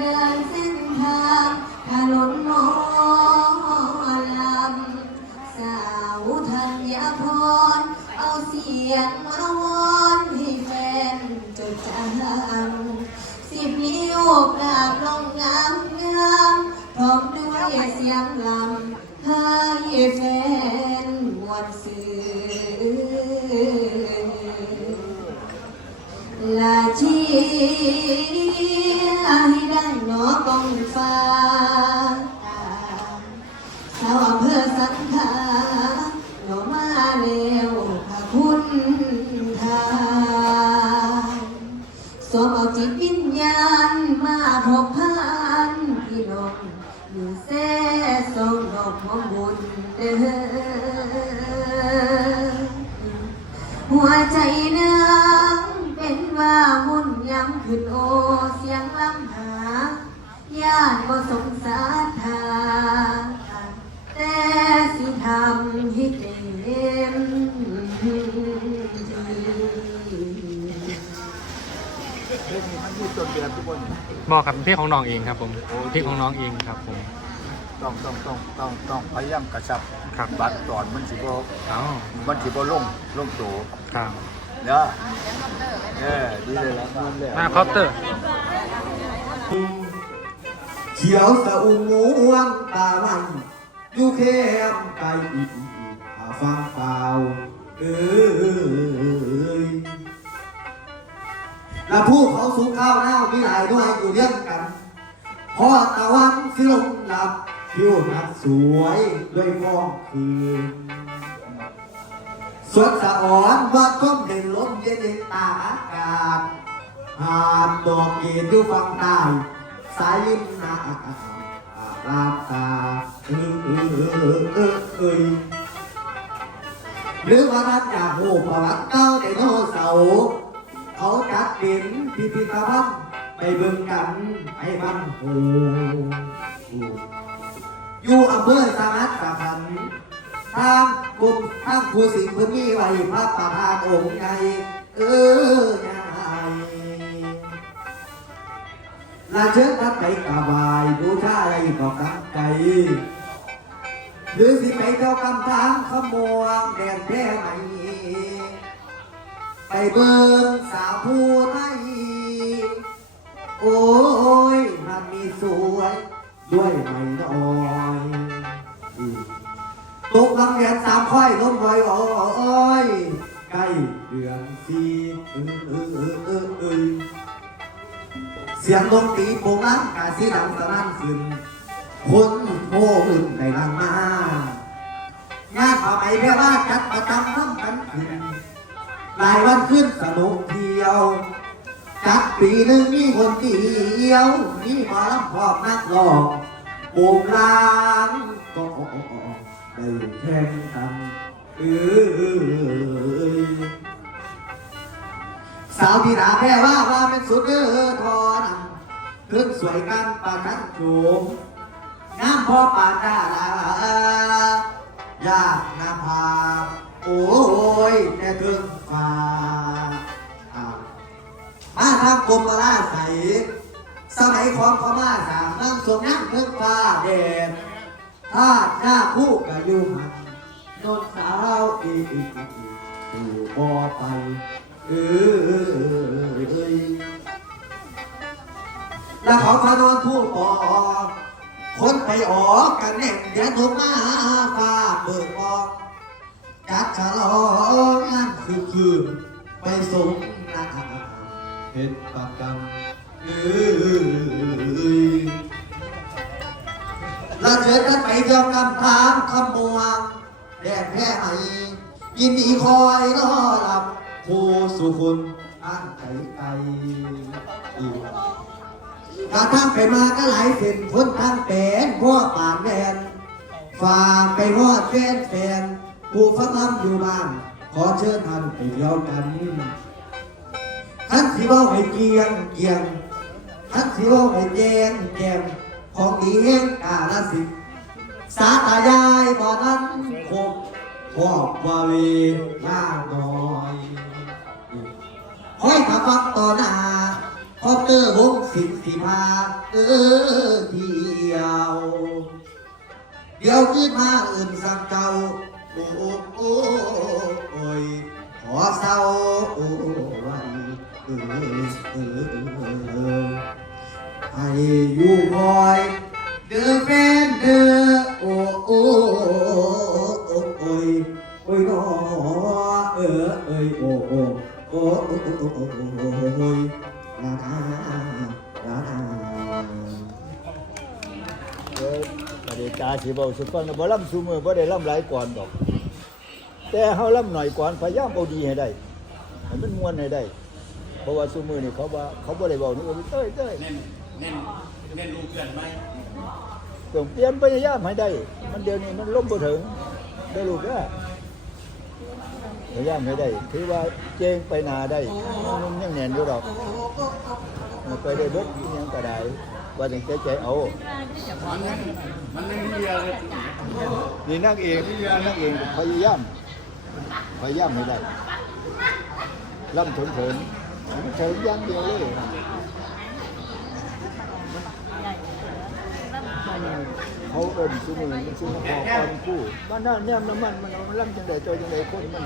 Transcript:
เดินเส้นทางถนนหมอลำสาวธัญพร เอาเสียงมาวอนให้แฟนจดจำสิบนิ้วปราบลงงามงามพร้อมด้วยเสียงลำให้แฟนมวลสื่อลาชี องฟ้าชาวอำเภอสังขารหนอมาแล้วพระคุณทานสวมเอาจิตวิญญาณมาพบพานพี่น้องอยู่แซ่ทรงดอกมงบุญเด้อหัวใจนางเป็นว่ามุ่นย้ำขึ้นโอเสียงลำหา ญาติก็สงสารทาแต่สิทำให้เต็มที่เพลงนี้มันมีต้นแบบทุกคนบอกครับเพลงของน้องเองครับผมเพลงของน้องเองครับผมต้องต้องต้องต้องต้องพยายามกระชับครับบัตรตอนมันสิบ่เอ้ามันสิบ่ลงลงโตครับเด้อเออดีเลยละมันแล้วหน้าเคาน์เตอร์เขียวสะอุ่มนวลตามันอยู่เข้มไกลอีกหาฟังเปล่าเอ้ยและผู้เขาสูงข้าวหน้ามีหลายด้วยอยู่เลี้ยงกันพอตะวันสิลงหลับผิวนัดสวยด้วยฟองคืนสวนสะอ่อนว่าต้มเด่นลมเย็นเย็นตาอากาศหาดดอกเกดอยู่ฝั่งใต้ สายลิ้นนาลาตาเออเออเออเออเอยหรือว่านัดอยากโหประวัติเก้าไดโนเสาร์เขาจัดเป็นพิพิธภัณฑ์ไปเบิ่งกันให้มันโหอยู่อำเภอสามัครสาขันทางกลุ่มทางผู้สิงห์พื้นมีไว้พระประธานองค์ใหญ่เออ ลาเชิญท่านไปกราบไหว้บูชาอะไรก็กำใจหรือสิไปเจ้ากำทางขมวงแดนแท้ไหมไปเบิ่งสาวผู้ไทยโอ้ยมันมีสวยด้วยไม่น้อยอืมตกลำเลียนสามค่อยล้มลอยโอ้ยใกล้เดือนสี่เออเออเออเออ เสียงดนตรีโปงล้างกาสีดังสนั่นขึ้น คนโม่อื่นในลังมางานผ้าไหมแพ่ว่าจัดประจำทำกันขึ้นหลายวันขึ้นสนุกเที่ยว จัดปีหนึ่งมีคนเดียวมีมาลำพอบนักร้องโป่งลางก็ได้แข่งกันเอย สาวที่ราแพ้ว่าว่าเป็นสุดเออทอนำขึ้นสวยกันปานนั้นโฉมน้ำพอปาดาลาอยากนาภาโอ้ยแน่ถึงฟ้ามาทางกรมราใสสมัยของพม่าสามนั่งสมนั่งเพิ่งฟ้าแดดถ้าหน้าคู่กับยูหันนนสาวอีอีอีอีสู่บ่อไป เอ้ยแล้วเขาพานอนผู้ปอคนไปออกกันแน่นเดี๋ยวถูกมาฟ้าเปิดบอกจัดฉลองงานคือคืนไปส่งนาเห็นปากกันเอ้ยเราเชิญกันไปเที่ยวกำทางขมวงแดดแพ้ไหนยินดีคอยรอรับ ผู้สุคุณอันไกลไกลอีกกาทางไปมาก็หลายเส้นคนทางแปนพ่อป่านแดนฝ่าไปฮอดแฟนแฟนผู้ฟังลำอยู่บ้าน ขอเชิญท่านไปเที่ยวกันท่านสิเว่าให้เกียงเกียงทักสิโลกให้แจงแจมของดีแห่งกาลสิทสาตายายบ่อนั้นคงพอกวาวีย่างน้อย คอยขับฟังต่อหน้าคอปเตอร์วงสิบสิพาเออเที่ยว เดี๋ยวขึ้นมาอื่นสักเจ้าโอ้โอ้โอ้โอ้ยขอเศร้าโอ้วันเออเออเออให้อยู่คอย เดือแฟนเดือโอ้โอ้ โอ้โอ้โอ้โอ้โอ้ยลาลาลาลาเอ้ยประเดี๋ยวตาสิเบาสุดฟังนะบ่ล่ำซูมือบ่ได้ล่ำหลายก่อนดอก แต่เฮาล่ำหน่อยก่อนพยายามเอาดีให้ได้ให้มันม่วนให้ได้ เพราะว่าซูมือนี่เขาว่าเขาบ่ได้เว้านี่ว่าเต้ยเต้ยเน้นเน้นเน้นรูเกินไหมต้องเปลี่ยนพยายามให้ได้ มันเดี๋ยวนี้มันล้มบ่ถึงได้ลูกเด้อ พยายามให้ได้ถือว่าเจงไปนาได้มันยังแน่นอยู่ดอกไปได้เบิดยังก็ได้ว่าจังใจใจเอานี่นั่งเองนั่งเองพยายามพยายามให้ได้ล่ำเถินเถินเถินย่างเดียวเลย เขาเอิ้นซุมือมันซุมาขอความคู่บ้านนั่นเนี่ยน้ำมันมันเอามันล่ำจังใดจอยจังใดคนมัน